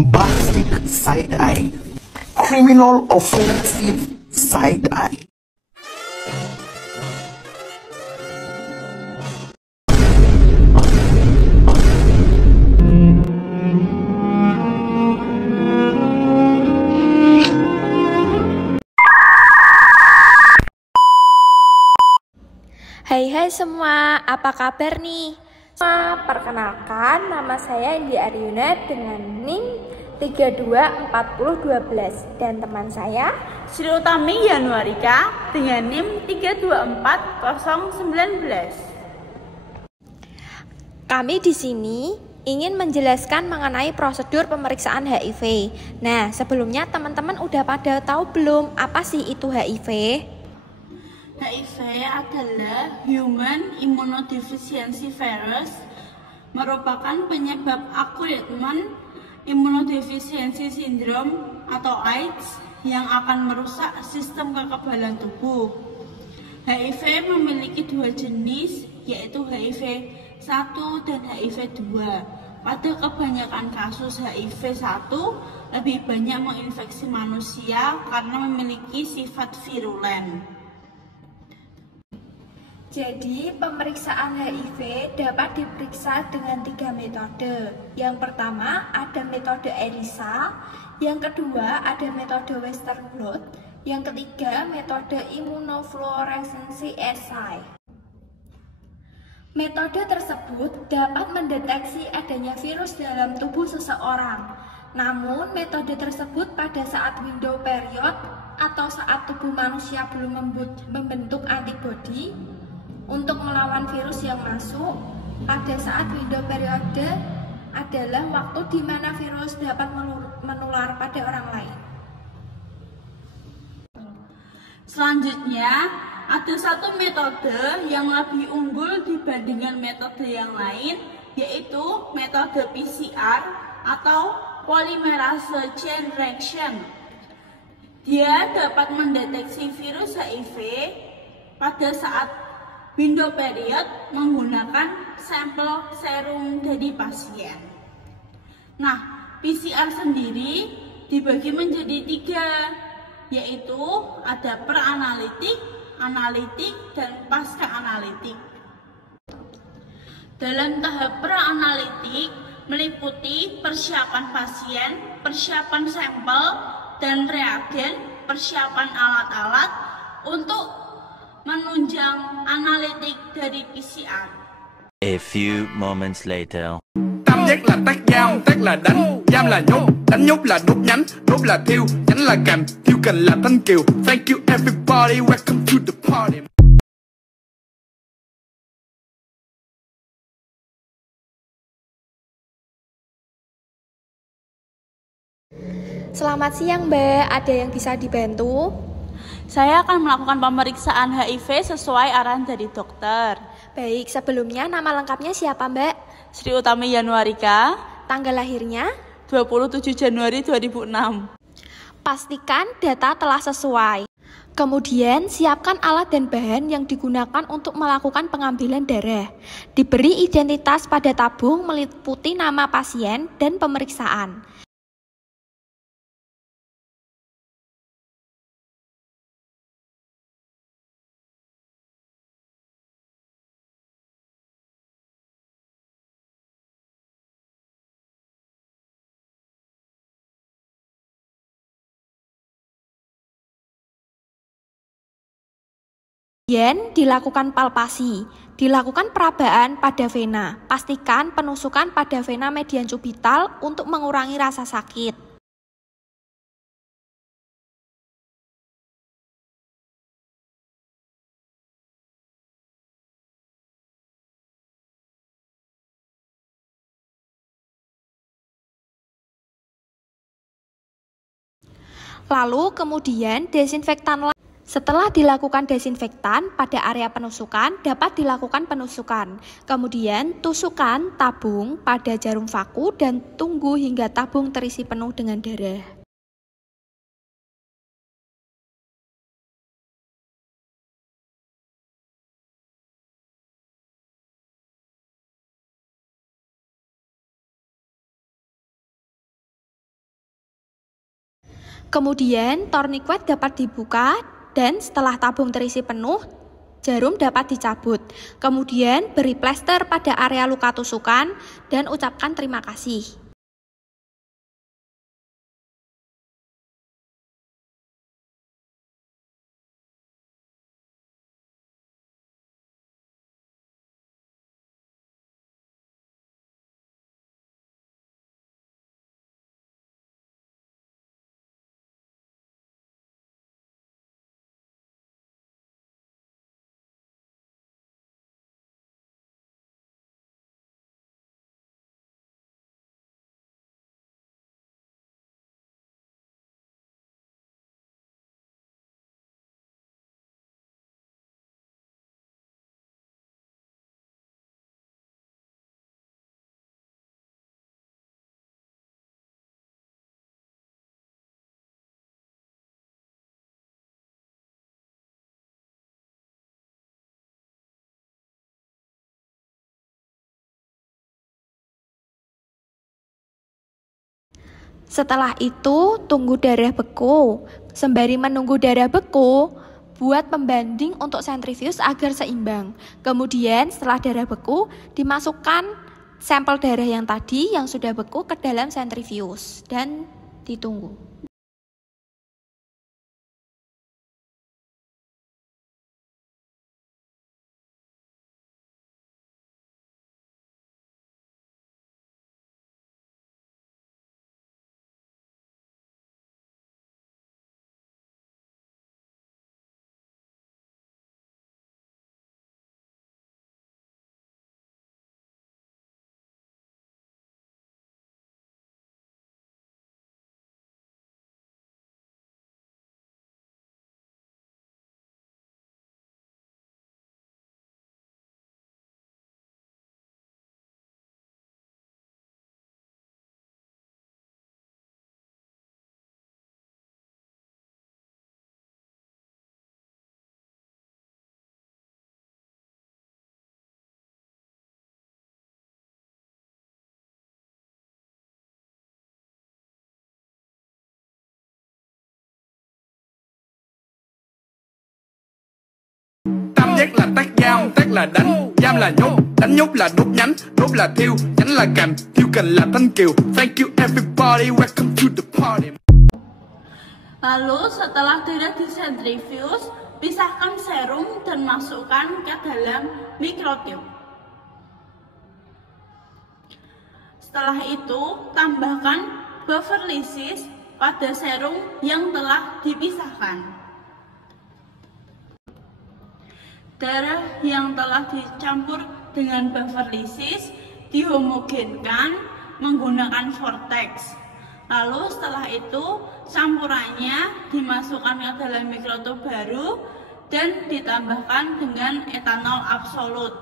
bombastic side eye, criminal offensive side eye. Hai semua, apa kabar nih? Perkenalkan, nama saya Indi Aryuna dengan NIM 324012 dan teman saya Sri Utami Yanuarika dengan NIM 324019. Kami di sini ingin menjelaskan mengenai prosedur pemeriksaan HIV. Nah, sebelumnya teman-teman udah pada tahu belum apa sih itu HIV? HIV adalah Human Immunodeficiency Virus, merupakan penyebab akut Immunodeficiency Syndrome atau AIDS yang akan merusak sistem kekebalan tubuh. HIV memiliki dua jenis, yaitu HIV 1 dan HIV 2. Pada kebanyakan kasus HIV 1 lebih banyak menginfeksi manusia karena memiliki sifat virulen. Jadi, pemeriksaan HIV dapat diperiksa dengan 3 metode. Yang pertama, ada metode ELISA. Yang kedua, ada metode Western blot. Yang ketiga, metode immunofluorescensi assay. Metode tersebut dapat mendeteksi adanya virus dalam tubuh seseorang. Namun, metode tersebut pada saat window period atau saat tubuh manusia belum membentuk antibodi untuk melawan virus yang masuk. Pada saat window periode adalah waktu di mana virus dapat menular pada orang lain. Selanjutnya, ada satu metode yang lebih unggul dibandingkan metode yang lain, yaitu metode PCR atau polymerase chain reaction. Dia dapat mendeteksi virus HIV pada saat window period menggunakan sampel serum dari pasien. Nah, PCR sendiri dibagi menjadi 3, yaitu ada pra-analitik, analitik, dan pasca-analitik. Dalam tahap pra-analitik meliputi persiapan pasien, persiapan sampel dan reagen, persiapan alat-alat untuk menunjang analitik dari PCR. A few moments later. Tam giác là tác là đánh, giam là nhốt, đánh nhốt là đốt nhánh là thiêu, nhánh là cành, thiêu cành là thanh kiều. Thank you everybody, welcome to the party. Selamat siang, Mbak. Ada yang bisa dibantu? Saya akan melakukan pemeriksaan HIV sesuai arahan dari dokter. Baik, sebelumnya nama lengkapnya siapa, Mbak? Sri Utami Yanuarika. Tanggal lahirnya? 27 Januari 2006. Pastikan data telah sesuai. Kemudian, siapkan alat dan bahan yang digunakan untuk melakukan pengambilan darah. Diberi identitas pada tabung meliputi nama pasien dan pemeriksaan. Kemudian dilakukan palpasi, dilakukan perabaan pada vena. Pastikan penusukan pada vena median cubital untuk mengurangi rasa sakit. Lalu kemudian desinfektan. Setelah dilakukan desinfektan pada area penusukan, dapat dilakukan penusukan. Kemudian tusukkan tabung pada jarum vakum dan tunggu hingga tabung terisi penuh dengan darah. Kemudian tourniquet dapat dibuka dan setelah tabung terisi penuh, jarum dapat dicabut. Kemudian beri plester pada area luka tusukan dan ucapkan terima kasih. Setelah itu, tunggu darah beku. Sembari menunggu darah beku, buat pembanding untuk sentrifuge agar seimbang. Kemudian setelah darah beku, dimasukkan sampel darah yang tadi yang sudah beku ke dalam sentrifuge dan ditunggu. Tam giác là tác là đánh, giam là nhốt, đánh nhốt là đốt là thiêu, nhánh là cành, thiêu cành là thanh kiều. Thank you everybody, welcome to the party. Lalu setelah darah disentrifuge, pisahkan serum dan masukkan ke dalam mikrotube. Setelah itu, tambahkan buffer lysis pada serum yang telah dipisahkan. Darah yang telah dicampur dengan buffer lysis dihomogenkan menggunakan vortex. Lalu setelah itu campurannya dimasukkan ke dalam mikrotube baru dan ditambahkan dengan etanol absolut.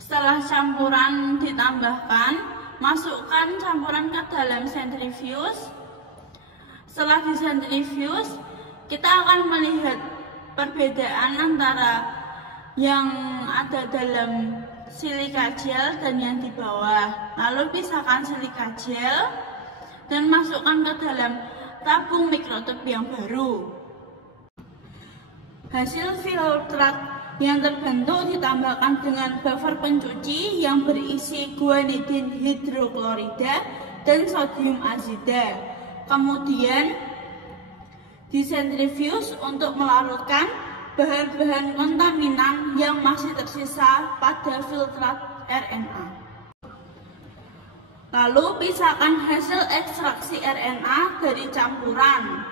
Setelah campuran ditambahkan, masukkan campuran ke dalam sentrifuge. Setelah disentrifuge, kita akan melihat perbedaan antara yang ada dalam silika gel dan yang di bawah. Lalu pisahkan silika gel dan masukkan ke dalam tabung mikrotube yang baru. Hasil filtrat yang terbentuk ditambahkan dengan buffer pencuci yang berisi guanidin hidroklorida dan sodium azida. Kemudian disentrifuge untuk melarutkan bahan-bahan kontaminan yang masih tersisa pada filtrat RNA. Lalu pisahkan hasil ekstraksi RNA dari campuran.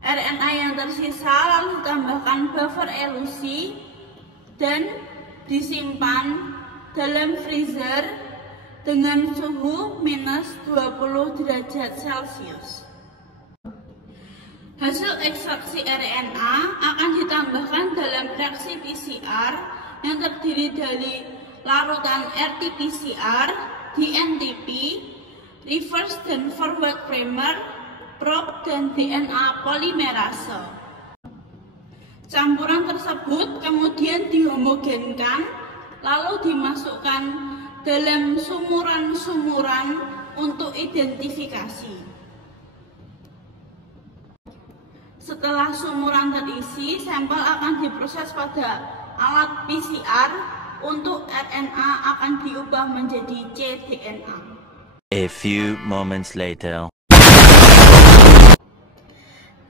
RNA yang tersisa lalu ditambahkan buffer elusi dan disimpan dalam freezer dengan suhu minus 20 derajat Celcius. Hasil ekstraksi RNA akan ditambahkan dalam reaksi PCR yang terdiri dari larutan RT-PCR, dNTP, reverse dan forward primer, probe, dan DNA polimerase. Campuran tersebut kemudian dihomogenkan lalu dimasukkan dalam sumuran-sumuran untuk identifikasi. Setelah sumuran terisi, sampel akan diproses pada alat PCR. Untuk RNA akan diubah menjadi cDNA. A few moments later.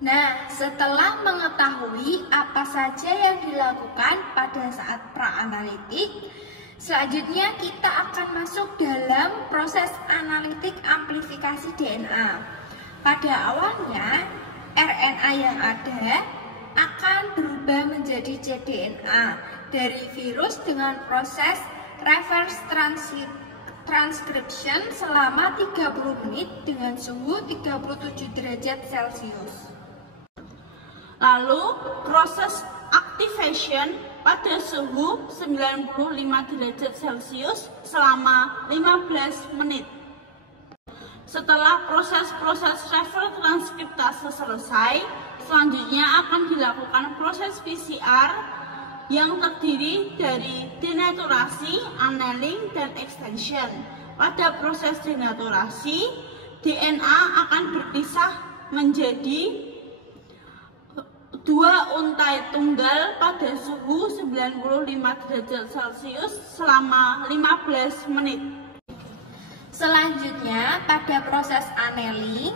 Nah, setelah mengetahui apa saja yang dilakukan pada saat pra-analitik, selanjutnya kita akan masuk dalam proses analitik amplifikasi DNA. Pada awalnya, RNA yang ada akan berubah menjadi cDNA dari virus dengan proses reverse transcription selama 30 menit dengan suhu 37 derajat Celcius. Lalu proses activation pada suhu 95 derajat Celcius selama 15 menit. Setelah proses-proses reverse transkriptase selesai, selanjutnya akan dilakukan proses PCR yang terdiri dari denaturasi, annealing, dan extension. Pada proses denaturasi, DNA akan berpisah menjadi dua untai tunggal pada suhu 95 derajat Celcius selama 15 menit. Selanjutnya, pada proses annealing,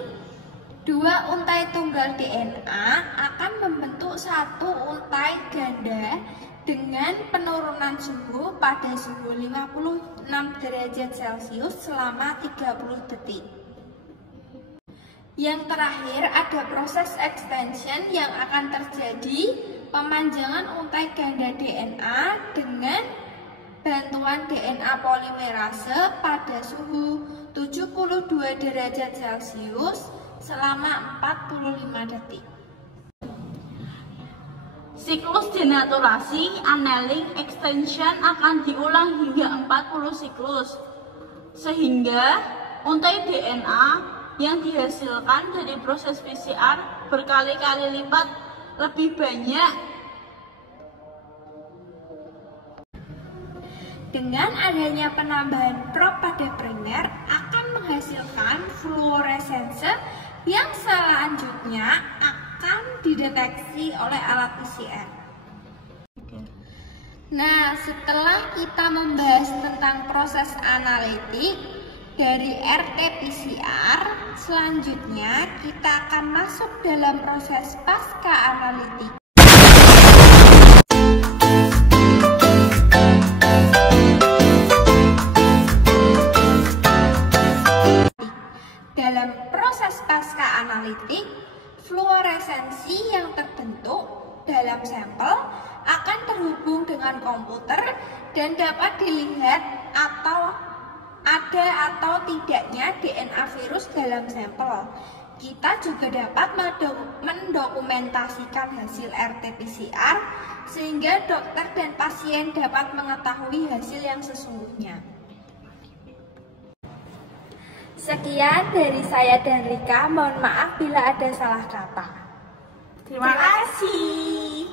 dua untai tunggal DNA akan membentuk satu untai ganda dengan penurunan suhu pada suhu 56 derajat Celcius selama 30 detik. Yang terakhir ada proses extension yang akan terjadi pemanjangan untai ganda DNA dengan bantuan DNA polimerase pada suhu 72 derajat Celcius selama 45 detik. Siklus denaturasi, annealing, extension akan diulang hingga 40 siklus, sehingga untai DNA yang dihasilkan dari proses PCR berkali-kali lipat lebih banyak. Dengan adanya penambahan probe pada primer akan menghasilkan fluoresense yang selanjutnya akan dideteksi oleh alat PCR. Nah, setelah kita membahas tentang proses analitik dari RT-PCR, selanjutnya kita akan masuk dalam proses pasca analitik. Dalam proses pasca analitik, fluoresensi yang terbentuk dalam sampel akan terhubung dengan komputer dan dapat dilihat atau ada atau tidaknya DNA virus dalam sampel. Kita juga dapat mendokumentasikan hasil RT-PCR sehingga dokter dan pasien dapat mengetahui hasil yang sesungguhnya. Sekian dari saya dan Rika, mohon maaf bila ada salah kata. Terima kasih.